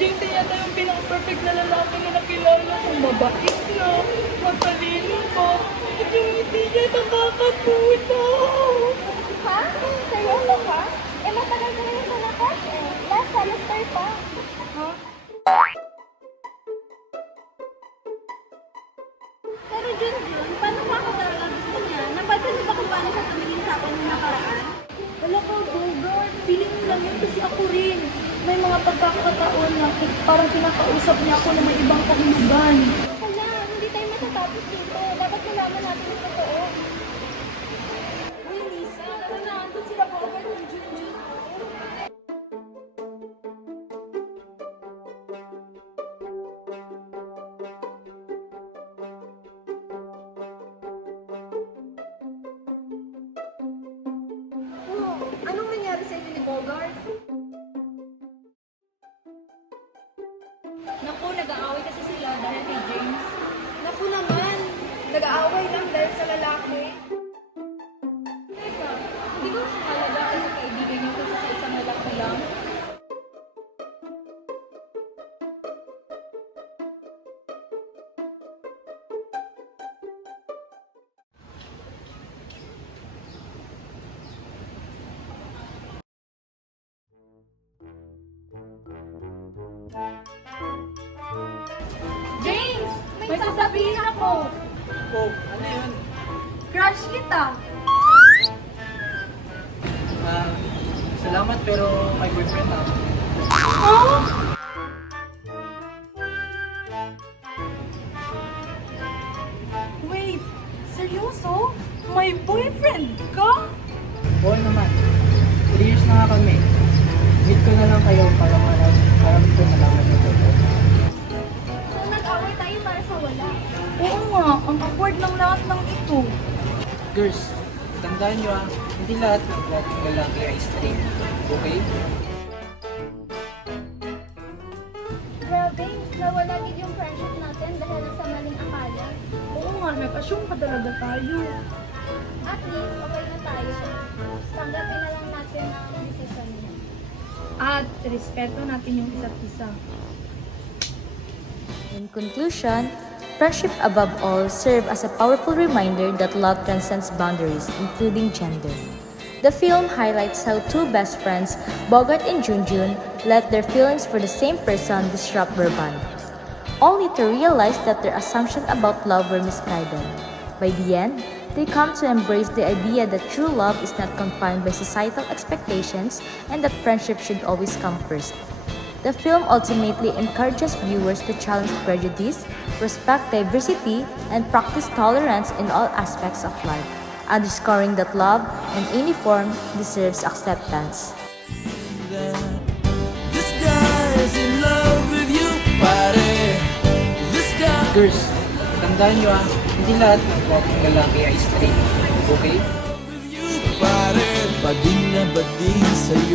Jinx yata yung pinaka-perfect na lalaki na nakilala ko. Mabait na, matalino pa, at yung ngiti niya nakakatunaw. Ha? Seryoso ka? Eh, matagal ka na yung nanakas eh. Last semester pa. Ha? Pero Junjun, paano ka ako talaga gusto niya? Napansin mo ba kung paano siya tumingin sa akin nung nakaraan? Wala ka, Bogart. Feeling mo lang yun kasi ako rin. May mga pagkakataon na parang kinakausap niya ako na may ibang kahulugan. Hala, hindi tayo matatapos dito. Dapat malaman natin yung totoo. Uy, Lisa, tara na. Andun sila Bogart ng Junjun. Oh, anong nangyari sa inyo ni Bogart? Naku, nag-aaway kasi sila dahil kay James. Naku naman, nag-aaway lang dahil sa lalaki. Teka, hindi ko mas mahalaga kayo kaibigan niyo kasi sa isang lalaki lang. James! May sasabihin ako! Oh, ano yun? Crush kita! Ah, salamat pero may boyfriend ako. Oh! Wait, seryoso? May boyfriend ka? Oo naman. 3 years na nga kami. Meet ko na lang kayo para ko malaman yung totoo. So, nag-aaway tayo para sa wala. Oo nga, ang awkward ng lahat ng ito. Girls, tandaan nyo hindi lahat ng gwapong lalaki ay straight. Okay? Grabe, nawala din yung friendship natin dahil sa maling akala. Oo nga, nag-assume ka talaga tayo. At least, okay na tayo. Tanggapin na lang natin ang decision niya. At respeto natin yung isa't isa. In conclusion, friendship above all serve as a powerful reminder that love transcends boundaries, including gender. The film highlights how two best friends, Bogart and Junjun, let their feelings for the same person disrupt their bond, only to realize that their assumptions about love were misguided. By the end, they come to embrace the idea that true love is not confined by societal expectations and that friendship should always come first. The film ultimately encourages viewers to challenge prejudice, respect diversity, and practice tolerance in all aspects of life, underscoring that love, in any form, deserves acceptance. This guy's in love with you, pare. This guy. Girls, tandaan nyo hindi lahat ng gwapong lalaki ay straight. Okay? With you, pare. Bading na bading sa'yo.